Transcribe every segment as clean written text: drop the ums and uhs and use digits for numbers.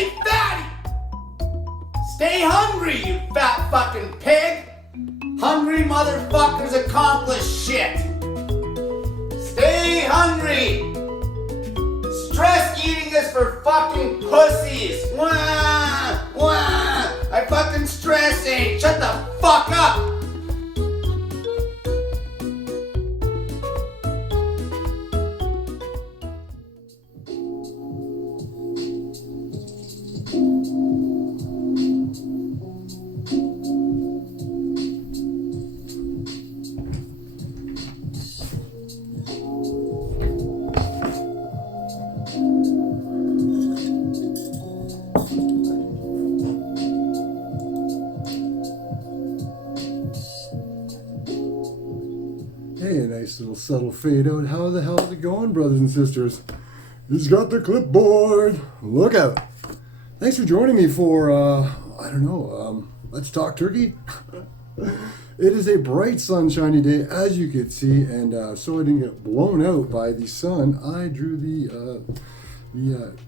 Hey, fatty! Stay hungry, you fat fucking pig! Hungry motherfuckers accomplish shit! Stay hungry! Stress eating is for fucking pussies! Wah! Wah! I fucking stress ate! Shut the fuck up! Hey, a nice little subtle fade out. How the hell is it going, brothers and sisters? He's got the clipboard. Look out. Thanks for joining me for, Let's Talk Turkey. It is a bright, sunshiny day, as you can see, and so I didn't get blown out by the sun, I drew the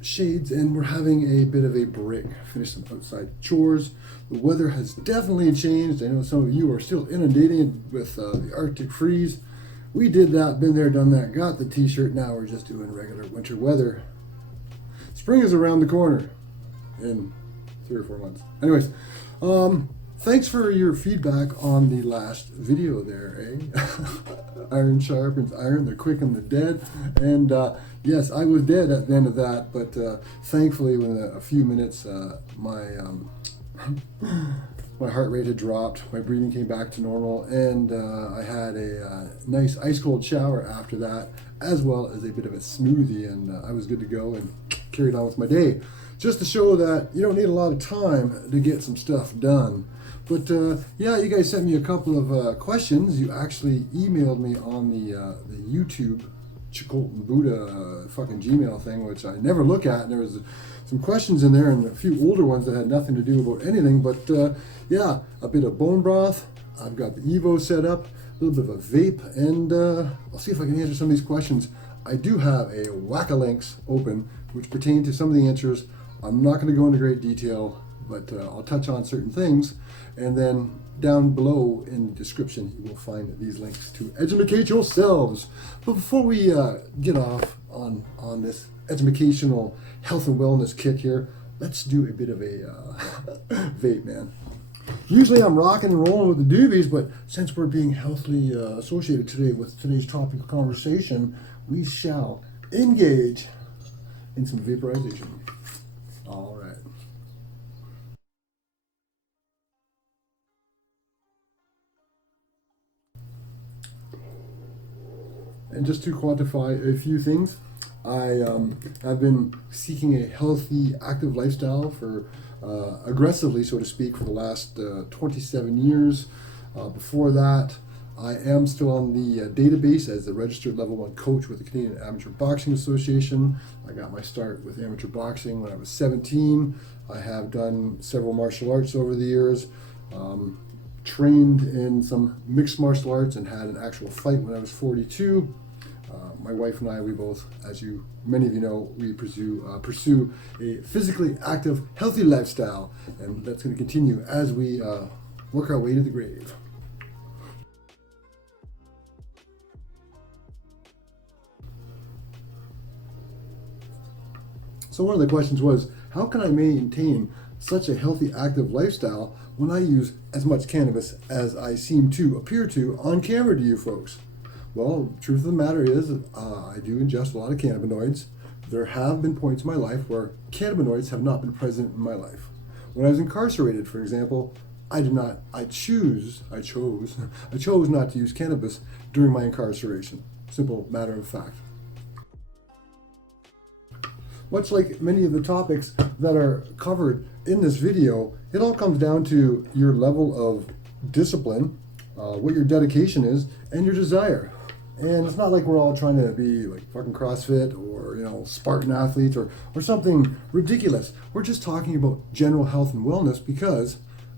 shades, and we're having a bit of a break. Finished some outside chores. The weather has definitely changed. I know some of you are still inundated with the Arctic freeze. We did that, been there, done that, got the t-shirt. Now we're just doing regular winter weather. Spring is around the corner in 3 or 4 months. Anyways, thanks for your feedback on the last video there, eh? Iron sharpens iron, the quick and the dead. And yes, I was dead at the end of that, but thankfully within a few minutes, my heart rate had dropped, my breathing came back to normal, and I had a nice ice cold shower after that, as well as a bit of a smoothie, and I was good to go and carried on with my day. Just to show that you don't need a lot of time to get some stuff done. But yeah, you guys sent me a couple of questions. You actually emailed me on the YouTube Chicolton Buddha fucking Gmail thing, which I never look at, and there was some questions in there and a few older ones that had nothing to do about anything, but yeah, a bit of bone broth. I've got the Evo set up, a little bit of a vape, and I'll see if I can answer some of these questions. I do have a whack-a-links open, which pertain to some of the answers. I'm not going to go into great detail, but I'll touch on certain things, and then down below in the description you will find these links to educate yourselves. But before we get off on this educational health and wellness kick here, let's do a bit of a vape, man. Usually I'm rocking and rolling with the doobies, but since we're being healthily associated today with today's topic of conversation, we shall engage in some vaporization. All right. And just to quantify a few things, I have been seeking a healthy, active lifestyle for aggressively, so to speak, for the last 27 years. Before that, I am still on the database as a registered level 1 coach with the Canadian Amateur Boxing Association. I got my start with amateur boxing when I was 17. I have done several martial arts over the years, trained in some mixed martial arts, and had an actual fight when I was 42. My wife and I, we both, as many of you know, we pursue a physically active, healthy lifestyle, and that's going to continue as we work our way to the grave. So one of the questions was, how can I maintain such a healthy, active lifestyle when I use as much cannabis as I seem to appear to on camera to you folks? Well, truth of the matter is, I do ingest a lot of cannabinoids. There have been points in my life where cannabinoids have not been present in my life. When I was incarcerated, for example, I chose not to use cannabis during my incarceration. Simple matter of fact. Much like many of the topics that are covered in this video, it all comes down to your level of discipline, what your dedication is, and your desire. And it's not like we're all trying to be like fucking CrossFit or, Spartan athletes or something ridiculous. We're just talking about general health and wellness because,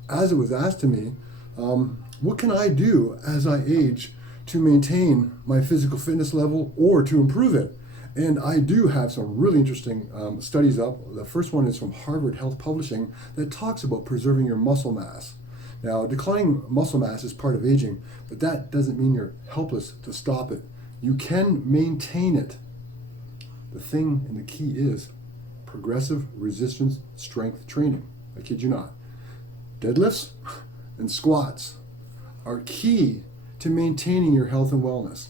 as it was asked to me, what can I do as I age to maintain my physical fitness level or to improve it? And I do have some really interesting studies up. The first one is from Harvard Health Publishing that talks about preserving your muscle mass. Now, declining muscle mass is part of aging, but that doesn't mean you're helpless to stop it. You can maintain it. The thing and the key is progressive resistance strength training. I kid you not. Deadlifts and squats are key to maintaining your health and wellness.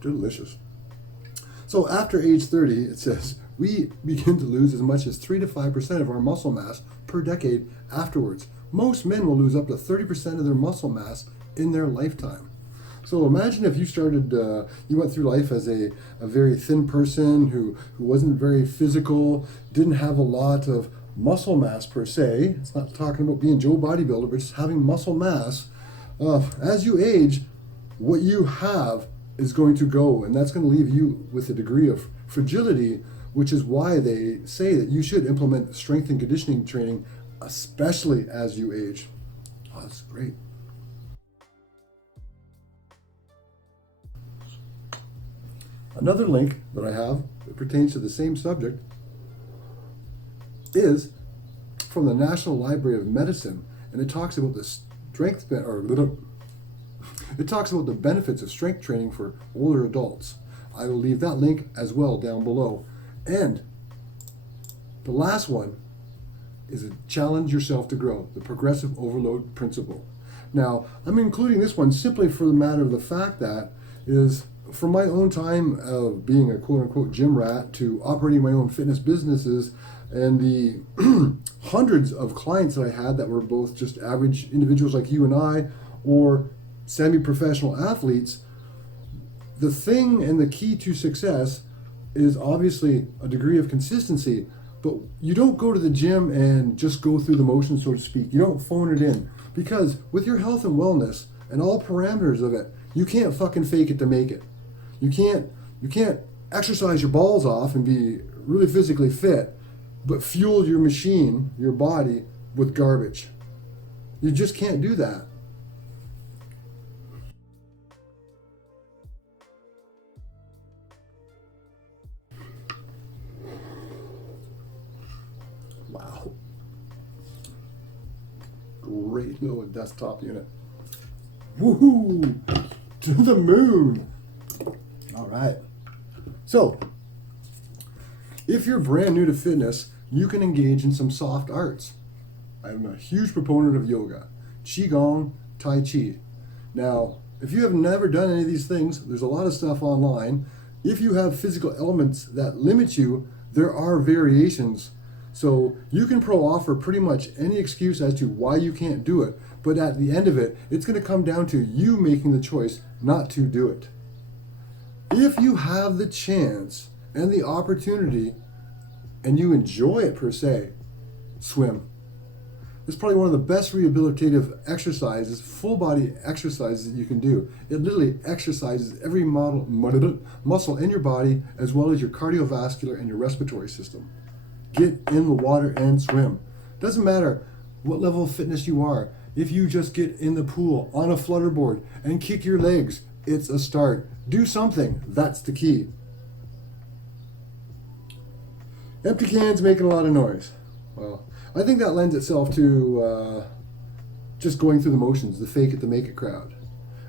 Delicious. So after age 30, it says, we begin to lose as much as 3 to 5% of our muscle mass per decade afterwards. Most men will lose up to 30% of their muscle mass in their lifetime. So imagine if you started, you went through life as a very thin person who wasn't very physical, didn't have a lot of muscle mass per se. It's not talking about being Joe Bodybuilder, but just having muscle mass. As you age, what you have is going to go, and that's going to leave you with a degree of fragility, which is why they say that you should implement strength and conditioning training, especially as you age. Oh, that's great. Another link that I have that pertains to the same subject is from the National Library of Medicine, and it talks about the it talks about the benefits of strength training for older adults. I will leave that link as well down below. And the last one is a challenge yourself to grow, the progressive overload principle. Now, I'm including this one simply for the matter of the fact that is from my own time of being a quote-unquote gym rat to operating my own fitness businesses and the hundreds of clients that I had that were both just average individuals like you and I or semi-professional athletes, the thing and the key to success is obviously a degree of consistency, but you don't go to the gym and just go through the motions, so to speak. You don't phone it in, because with your health and wellness and all parameters of it, you can't fucking fake it to make it. You can't exercise your balls off and be really physically fit, but fuel your machine, your body, with garbage. You just can't do that. Wow. Great little desktop unit. Woohoo! To the moon! All right. So, if you're brand new to fitness, you can engage in some soft arts. I'm a huge proponent of yoga, qigong, tai chi. Now, if you have never done any of these things, there's a lot of stuff online. If you have physical elements that limit you, there are variations. So you can offer pretty much any excuse as to why you can't do it, but at the end of it, it's going to come down to you making the choice not to do it. If you have the chance and the opportunity and you enjoy it per se, swim. It's probably one of the best rehabilitative exercises, full body exercises that you can do. It literally exercises every muscle in your body as well as your cardiovascular and your respiratory system. Get in the water and swim. Doesn't matter what level of fitness you are. If you just get in the pool on a flutterboard and kick your legs, it's a start. Do something. That's the key. Empty cans making a lot of noise. Well, I think that lends itself to just going through the motions, the fake it to make it crowd.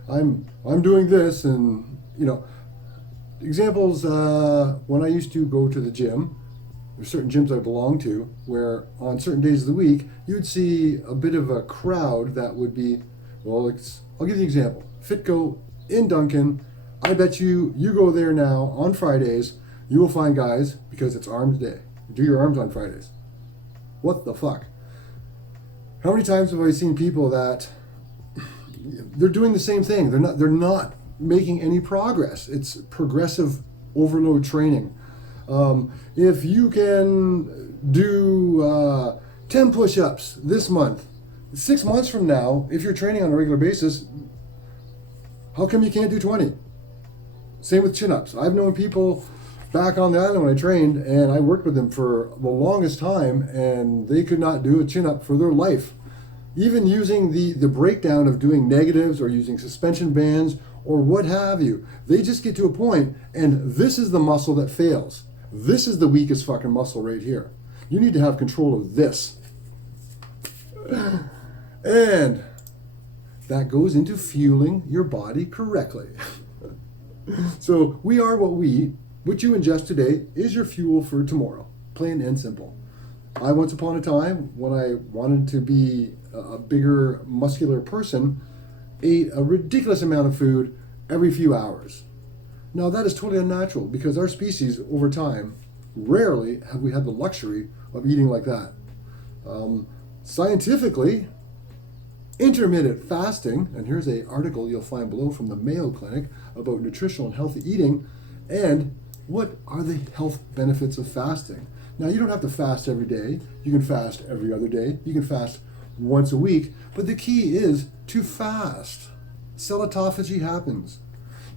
I'm doing this, and examples. When I used to go to the gym, there's certain gyms I belong to where on certain days of the week you'd see a bit of a crowd that would be, I'll give you an example. Fitco in Duncan. I bet you go there now on Fridays, you will find guys, because it's arms day. Do your arms on Fridays. What the fuck? How many times have I seen people that they're doing the same thing? They're not making any progress. It's progressive overload training. If you can do 10 push-ups this month, 6 months from now, if you're training on a regular basis, how come you can't do 20? Same with chin-ups. I've known people back on the island when I trained, and I worked with them for the longest time, and they could not do a chin-up for their life. Even using the breakdown of doing negatives or using suspension bands or what have you, they just get to a point, and this is the muscle that fails. This is the weakest fucking muscle right here. You need to have control of this. And that goes into fueling your body correctly. So we are what we eat. What you ingest today is your fuel for tomorrow. Plain and simple. I once upon a time, when I wanted to be a bigger muscular person, ate a ridiculous amount of food every few hours. Now that is totally unnatural because our species over time, rarely have we had the luxury of eating like that. Scientifically, intermittent fasting, and here's an article you'll find below from the Mayo Clinic about nutritional and healthy eating, and what are the health benefits of fasting. Now, you don't have to fast every day. You can fast every other day. You can fast once a week. But the key is to fast. Cell autophagy happens.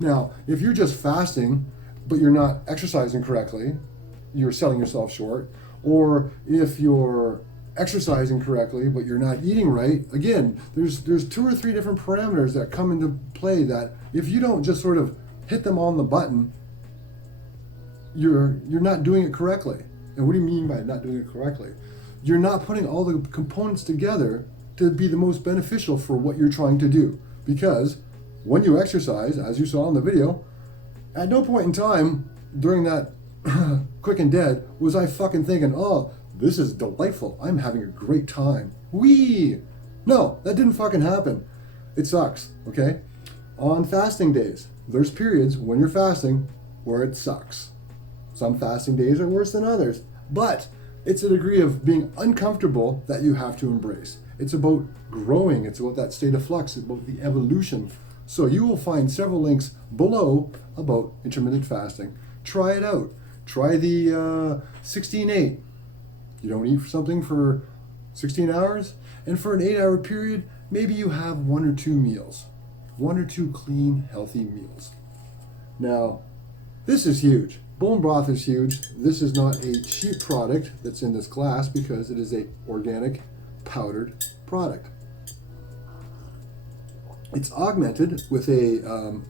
Now, if you're just fasting, but you're not exercising correctly, you're selling yourself short. Or if you're exercising correctly, but you're not eating right, again, there's 2 or 3 different parameters that come into play that if you don't just sort of hit them on the button, you're not doing it correctly. And what do you mean by not doing it correctly? You're not putting all the components together to be the most beneficial for what you're trying to do. Because when you exercise, as you saw in the video, at no point in time during that quick and dead was I fucking thinking, oh, this is delightful. I'm having a great time. Whee! No, that didn't fucking happen. It sucks, okay? On fasting days, there's periods when you're fasting where it sucks. Some fasting days are worse than others, but it's a degree of being uncomfortable that you have to embrace. It's about growing. It's about that state of flux. It's about the evolution. So you will find several links below about intermittent fasting. Try it out. Try the 16-8. You don't eat something for 16 hours, and for an 8-hour period, maybe you have 1 or 2 meals. 1 or 2 clean, healthy meals. Now, this is huge. Bone broth is huge. This is not a cheap product that's in this glass because it is a organic powdered product. It's augmented with a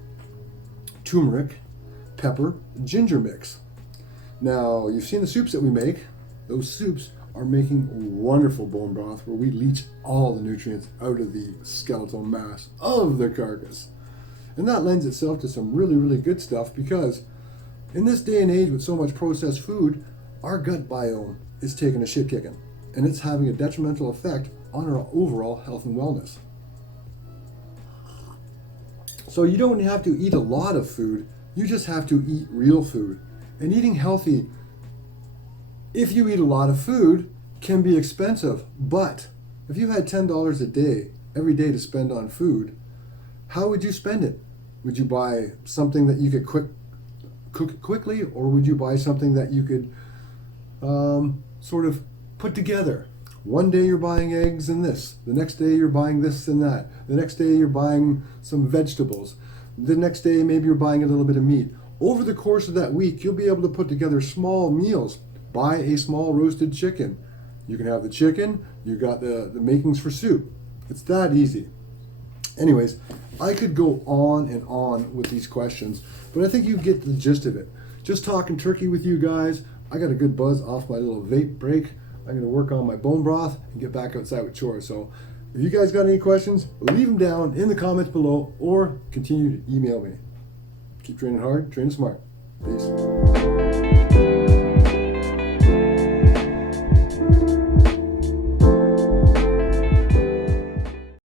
turmeric, pepper, ginger mix. Now, you've seen the soups that we make. Those soups are making wonderful bone broth where we leach all the nutrients out of the skeletal mass of the carcass. And that lends itself to some really, really good stuff because in this day and age with so much processed food, our gut biome is taking a shit kicking, and it's having a detrimental effect on our overall health and wellness. So you don't have to eat a lot of food, you just have to eat real food. And eating healthy, if you eat a lot of food, can be expensive, but if you had $10 a day, every day to spend on food, how would you spend it? Would you buy something that you could cook quickly, or would you buy something that you could sort of put together? One day you're buying eggs and this, the next day you're buying this and that, the next day you're buying some vegetables, the next day maybe you're buying a little bit of meat. Over the course of that week, you'll be able to put together small meals. Buy a small roasted chicken. You can have the chicken, you got the makings for soup. It's that easy. Anyways, I could go on and on with these questions, but I think you get the gist of it. Just talking turkey with you guys. I got a good buzz off my little vape break. I'm going to work on my bone broth and get back outside with chores. So if you guys got any questions, leave them down in the comments below or continue to email me. Keep training hard, training smart. Peace.